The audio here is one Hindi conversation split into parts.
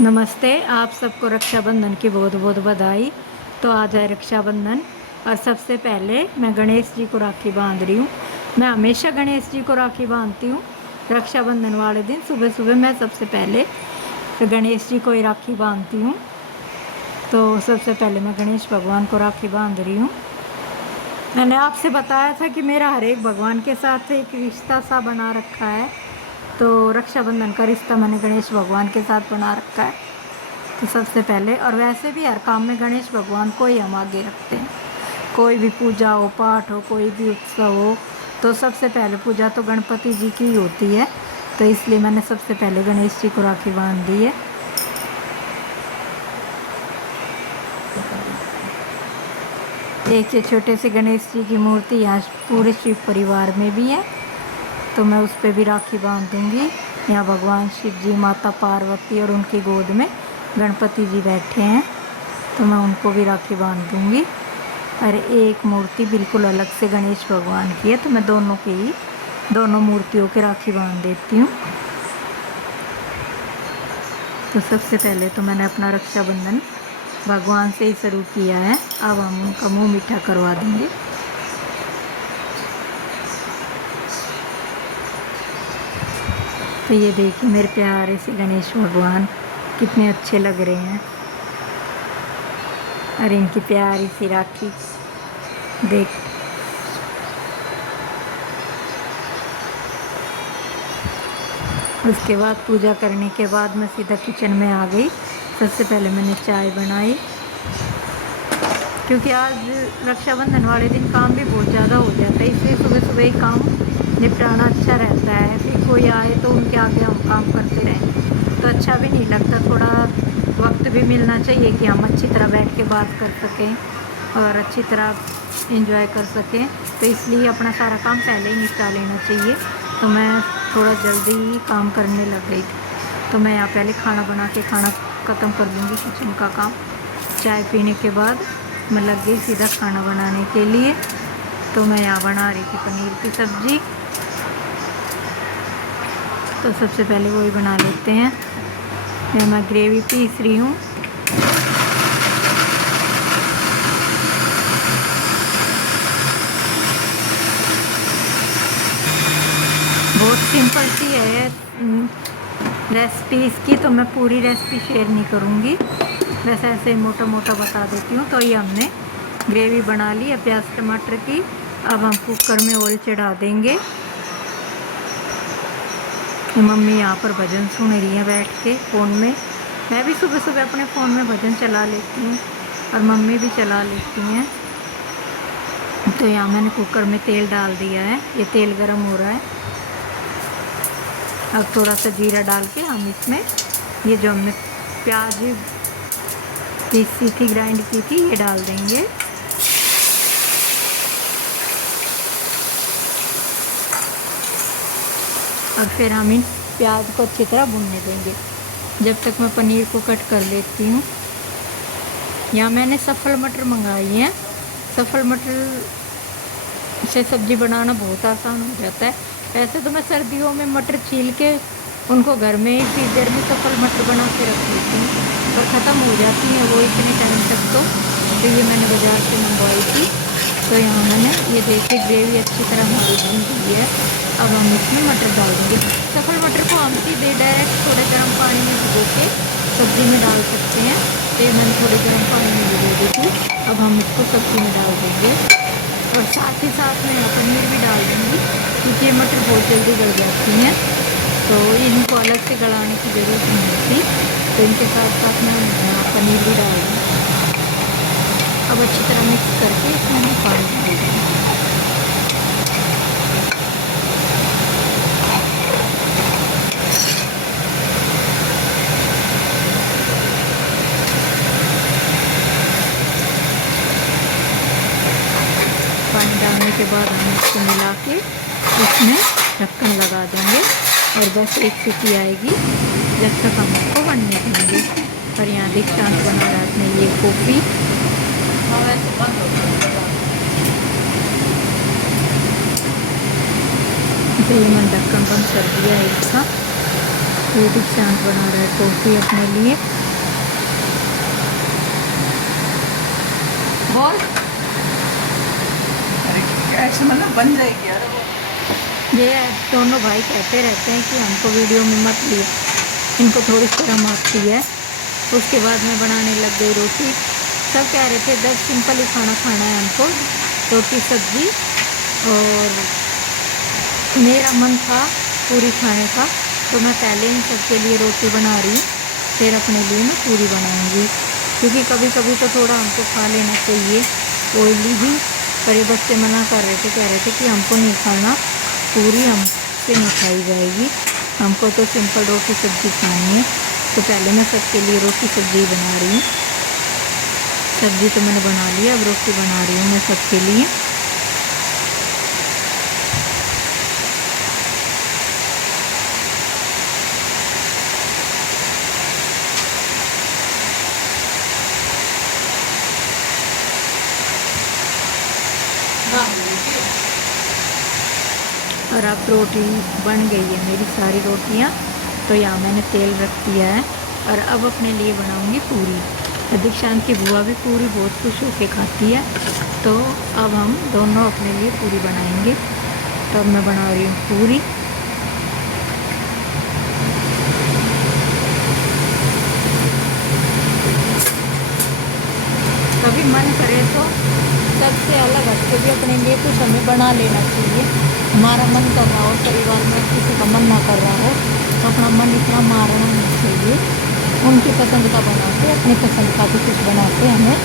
नमस्ते। आप सबको रक्षाबंधन की बहुत बहुत बधाई। तो आज है रक्षाबंधन और सबसे पहले मैं गणेश जी को राखी बांध रही हूँ। मैं हमेशा गणेश जी को राखी बांधती हूँ। रक्षाबंधन वाले दिन सुबह सुबह मैं सबसे पहले गणेश जी को ही राखी बांधती हूँ। तो सबसे पहले मैं गणेश भगवान को राखी बांध रही हूँ। मैंने आपसे बताया था कि मेरा हर एक भगवान के साथ एक रिश्ता सा बना रखा है। तो रक्षाबंधन का रिश्ता मैंने गणेश भगवान के साथ बना रखा है। तो सबसे पहले, और वैसे भी हर काम में गणेश भगवान को ही हम आगे रखते हैं। कोई भी पूजा हो, पाठ हो, कोई भी उत्सव हो, तो सबसे पहले पूजा तो गणपति जी की ही होती है। तो इसलिए मैंने सबसे पहले गणेश जी को राखी बांध दी है। एक ये छोटे से गणेश जी की मूर्ति यहाँ पूरे शिव परिवार में भी है, तो मैं उस पर भी राखी बांध दूँगी। यहाँ भगवान शिव जी, माता पार्वती और उनकी गोद में गणपति जी बैठे हैं, तो मैं उनको भी राखी बांध दूँगी। और एक मूर्ति बिल्कुल अलग से गणेश भगवान की है, तो मैं दोनों मूर्तियों के राखी बांध देती हूँ। तो सबसे पहले तो मैंने अपना रक्षाबंधन भगवान से ही शुरू किया है। अब हम उनका मुँह मीठा करवा देंगे। तो ये देखिए मेरे प्यारे से गणेश भगवान कितने अच्छे लग रहे हैं। और इनकी प्यारी सी राखी देख। उसके बाद पूजा करने के बाद मैं सीधा किचन में आ गई। सबसे पहले मैंने चाय बनाई, क्योंकि आज रक्षाबंधन वाले दिन काम भी बहुत ज़्यादा हो जाता है, इसलिए सुबह सुबह ही काम निपटाना अच्छा रहता है। फिर कोई आए तो उनके आगे हम काम करते रहें तो अच्छा भी नहीं लगता। थोड़ा वक्त भी मिलना चाहिए कि हम अच्छी तरह बैठ के बात कर सकें और अच्छी तरह एंजॉय कर सकें। तो इसलिए अपना सारा काम पहले ही निपटा लेना चाहिए। तो मैं थोड़ा जल्दी ही काम करने लग गई थी। तो मैं यहाँ पहले खाना बना के खाना ख़त्म कर दूँगी, किचन का काम। चाय पीने के बाद मैं लग गई सीधा खाना बनाने के लिए। तो मैं यहाँ बना रही थी पनीर की सब्ज़ी। तो सबसे पहले वही बना लेते हैं। यहाँ मैं ग्रेवी पीस रही हूँ। बहुत सिंपल सी है रेसिपी इसकी, तो मैं पूरी रेसिपी शेयर नहीं करूँगी, बस ऐसे मोटा मोटा बता देती हूँ। तो ये हमने ग्रेवी बना ली है प्याज टमाटर की। अब हम कुकर में ऑयल चढ़ा देंगे। मम्मी यहाँ पर भजन सुन रही है बैठ के फ़ोन में। मैं भी सुबह सुबह अपने फ़ोन में भजन चला लेती हूँ और मम्मी भी चला लेती हैं। तो यहाँ मैंने कुकर में तेल डाल दिया है, ये तेल गरम हो रहा है। अब थोड़ा सा जीरा डाल के हम इसमें ये जो हमने प्याज पीसी थी, ग्राइंड की थी, ये डाल देंगे। और फिर हम इन प्याज को अच्छी तरह भूनने देंगे जब तक मैं पनीर को कट कर लेती हूँ। यहाँ मैंने सफल मटर मंगाई है। सफल मटर से सब्ज़ी बनाना बहुत आसान हो जाता है। वैसे तो मैं सर्दियों में मटर छील के उनको घर में ही फ्रीजर में सफल मटर बना के रख लेती हूँ, पर ख़त्म हो जाती हैं वो इतने टाइम तक। तो ये मैंने बाज़ार से मंगवाई थी। तो यहाँ मैंने ये देखिए ग्रेवी अच्छी तरह हमारी भून गई है। अब हम इसमें मटर डाल देंगे। सफल मटर को हम सीधे डायरेक्ट थोड़े गर्म पानी में भिगो के सब्ज़ी में डाल सकते हैं। तो ये मैंने थोड़े गर्म पानी में भिगो दी थी। अब हम इसको सब्ज़ी में डाल देंगे और साथ ही साथ में यहाँ पनीर भी डाल दूँगी, क्योंकि ये मटर बहुत जल्दी गल जाती हैं, तो इनको अलग से गलाने की ज़रूरत नहीं होती। तो इनके साथ साथ में हम यहाँ पनीर भी डाल देंगे। अब अच्छी तरह मिक्स करके इसमें हम पानी डाल देंगे। पानी डालने के बाद हम इसको मिला के इसमें ढक्कन लगा देंगे और बस एक सीटी आएगी जब तक हम इसको बनने देंगे। और यहाँ दीक्षांत बना रहा अपने ये कॉफ़ी। तो ये मैंने ढक्कन बंद कर दिया है इसका। ये दीक्षांत बना रहा है टोपी अपने लिए। बोल ऐसे मतलब बन जाएगी यार वो। ये दोनों भाई कहते रहते हैं कि हमको वीडियो में मत लिए, इनको थोड़ी शर्म आती है। उसके बाद मैं बनाने लग गई रोटी। सब कह रहे थे 10 सिंपल ही खाना खाना है हमको, रोटी सब्जी, और मेरा मन था पूरी खाने का, तो मैं पहले इन सबके लिए रोटी बना रही हूँ, फिर अपने लिए मैं पूरी बनाऊँगी। क्योंकि कभी कभी तो थोड़ा हमको खा लेना चाहिए ऑयली भी। पर ये बच्चे मना कर रहे थे, कह रहे थे कि हमको नहीं खाना पूरी, हमसे नहीं खाई जाएगी, हमको तो सिंपल रोटी सब्ज़ी खानी है। तो पहले मैं सबके लिए रोटी सब्ज़ी बना रही हूँ। सब्ज़ी तो मैंने बना ली, अब रोटी बना रही हूँ मैं सबके लिए। और अब रोटी बन गई है मेरी सारी रोटियां। तो यहाँ मैंने तेल रख दिया है और अब अपने लिए बनाऊंगी पूरी। दीक्षांत की बुआ भी पूरी बहुत खुश होकर खाती है, तो अब हम दोनों अपने लिए पूरी बनाएंगे। तो अब मैं बना रही हूँ पूरी। कभी मन करे तो सबसे अलग हट के भी अपने लिए कुछ हमें बना लेना चाहिए। हमारा मन कर रहा हो, परिवार में किसी का मन ना कर रहा हो, तो अपना मन इतना मारना नहीं चाहिए। उनकी पसंद का बना के, अपनी पसंद का भी कुछ बना के हमें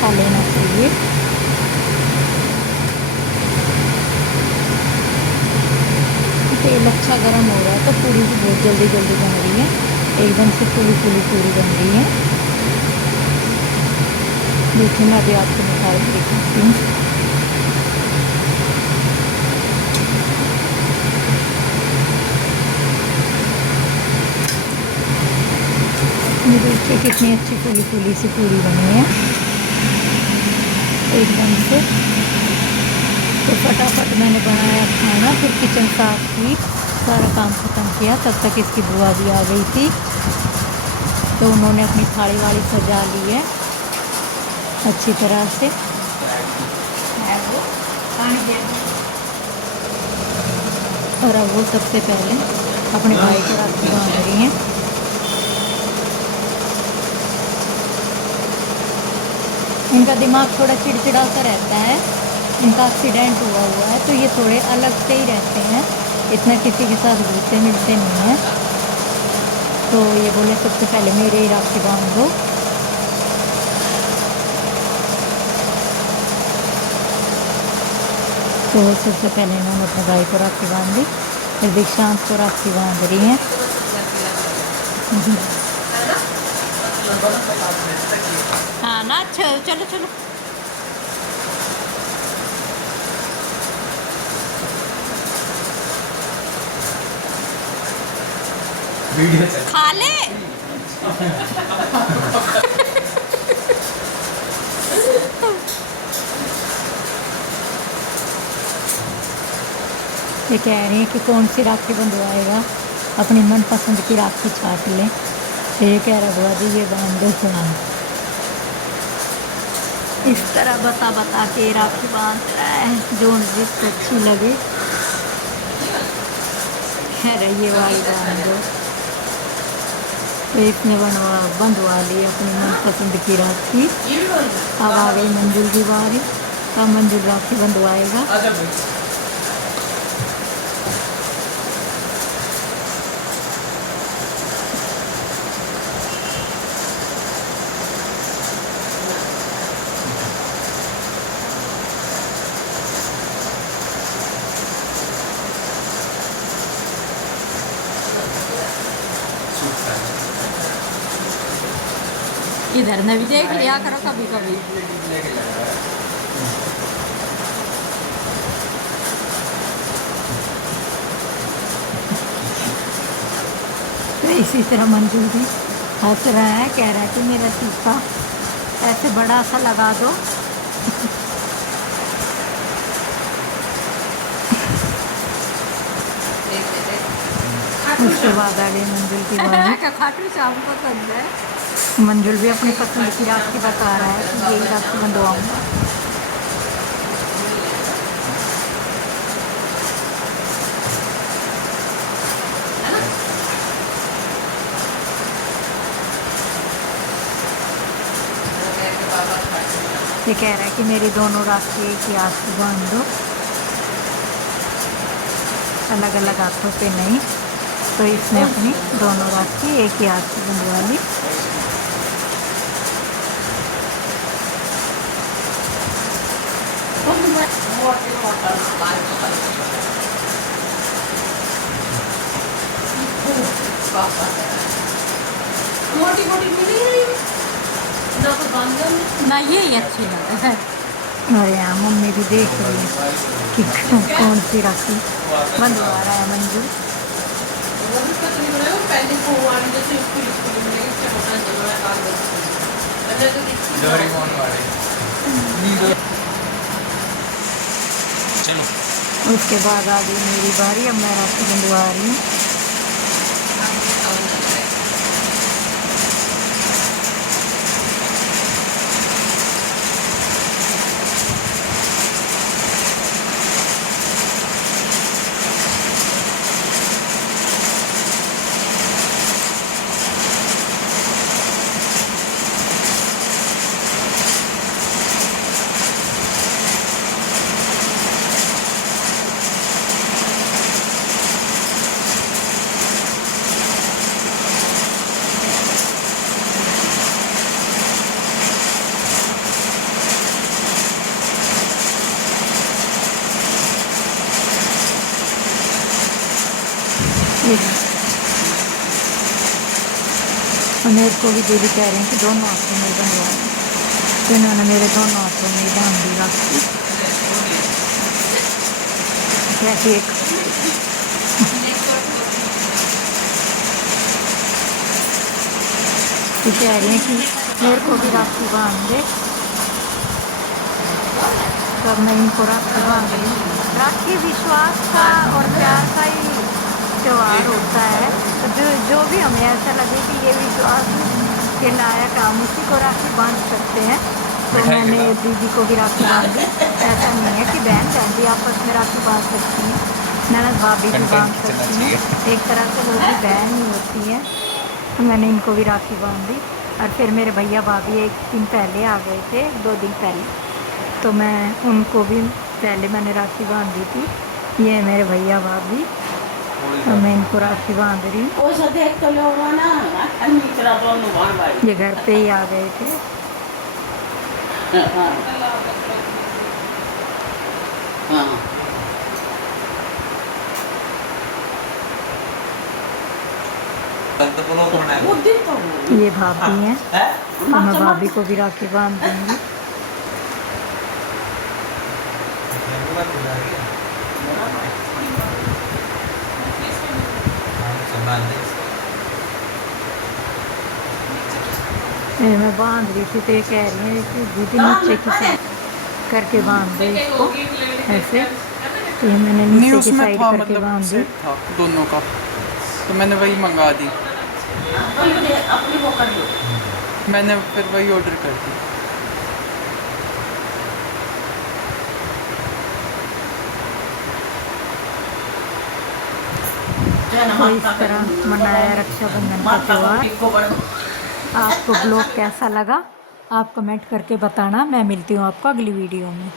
खा लेना चाहिए। तेल अच्छा गर्म हो रहा है, तो पूरी भी बहुत जल्दी जल्दी बन रही है, एकदम से फूली फूली पूरी बन रही है। देखिए मैं अभी आपको निकाल के दिखाती हूँ। ये देखिए कितनी अच्छी फूली फूली सी पूरी बनी है एकदम से। तो फटाफट मैंने बनाया खाना, फिर किचन साफ की, सारा काम ख़त्म किया। तब तक इसकी बुआ भी आ गई थी, तो उन्होंने अपनी थाली वाली सजा ली है अच्छी तरह से। और अब वो सबसे पहले अपने भाई को राखी बांध रही हैं। इनका दिमाग थोड़ा चिड़चिड़ा सा रहता है, इनका एक्सीडेंट हुआ है, तो ये थोड़े अलग से ही रहते हैं, इतना किसी के साथ घुलते मिलते नहीं हैं। तो ये बोले सबसे पहले मेरे ही राखी बांध दो। तो सबसे पहले इन्होंने अपने भाई को राखी बांध दी, फिर दीक्षांत को राखी बांध रही हैं। हाँ ना, अच्छा चलो चलो। खा ले। ये कह रही है कि कौन सी राखी बंधवाएगा, अपनी मनपसंद की राखी छाट ले। तो ये कह रहा बुआ जी ये बांध दो थोड़ा। इस तरह बता बता के राखी बांध रहा है, जो जिसको अच्छी लगे। कह रही ये वाली बांध दो। तो इसने बंधवा ली अपनी मनपसंद की राखी। अब आ गई मंजुल की बारी, अब मंजुल राखी बंधवाएगा। इधर ने भी देख लिया करो कभी कभी। तो इसी तरह मंजूर भी हंस रहा है, कह रहा है कि मेरा टीका ऐसे बड़ा सा लगा दो। उसके बाद आ गई मंजुल की बारी। खाटू श्याम पसंद है। मंजुल भी अपनी पसंद की राखी बता रहा है कि यही राखी बंधवाऊंगा। ये कह रहा है कि मेरी दोनों राखी एक ही हाथ से बांध दो, अलग अलग हाथों पे नहीं। तो इसने अपनी दोनों राखी एक ही हाथ से बंधवा ली। मोटी मोटी मिली ना, ये ही अच्छी लग है। और यहाँ मम्मी भी देख रही है कि कौन सी राखी बंधवा रहा है मंजुल। उसके बाद आ गई मेरी बारी। अब मैं राखी बंधवा रही हूँ। और मेरे को भी दीदी कह रहे हैं कि दोनों हाथों में बंधवा दें, तो इन्होंने मेरे दोनों हाथों में बांध दी राखी। कैसी एक कह रही हैं कि मेरे को भी राखी बांध दे, तब मैं इनको राखी बांध रही हूँ। राखी विश्वास का और प्यार का ही त्योहार होता है। तो जो भी हमें ऐसा लगे कि ये विश्वास के लायक हम उसी को राखी बांध सकते हैं, तो मैंने दीदी को भी राखी बांध दी। ऐसा नहीं है कि बहन बहन भी आपस में राखी बांध सकती हैं, ननद भाभी भी बांध सकती हैं, एक तरह से वो भी बहन ही होती हैं। तो मैंने इनको भी राखी बांध दी। और फिर मेरे भैया भाभी एक दिन पहले आ गए थे, 2 दिन पहले, तो मैं उनको भी पहले मैंने राखी बांध दी थी। ये मेरे भैया भाभी, तो मैं इनको राखी बांध रही हूँ। ये घर पे ही आ गए थे। ये भाभी हैं, तो मैं भाभी को भी राखी बांध दूंगी। मैं बांध रही थी तो ये कह रही है कि दीदी नीचे की साइड करके बांध दो इसको ऐसे। तो ये मैंने नीचे की साइड करके बांध दी दोनों का, तो मैंने वही मंगा दी। मैंने फिर वही ऑर्डर कर दी। तो इस तरह मनाया रक्षाबंधन का त्यौहार। आपको ब्लॉग कैसा लगा आप कमेंट करके बताना। मैं मिलती हूँ आपको अगली वीडियो में।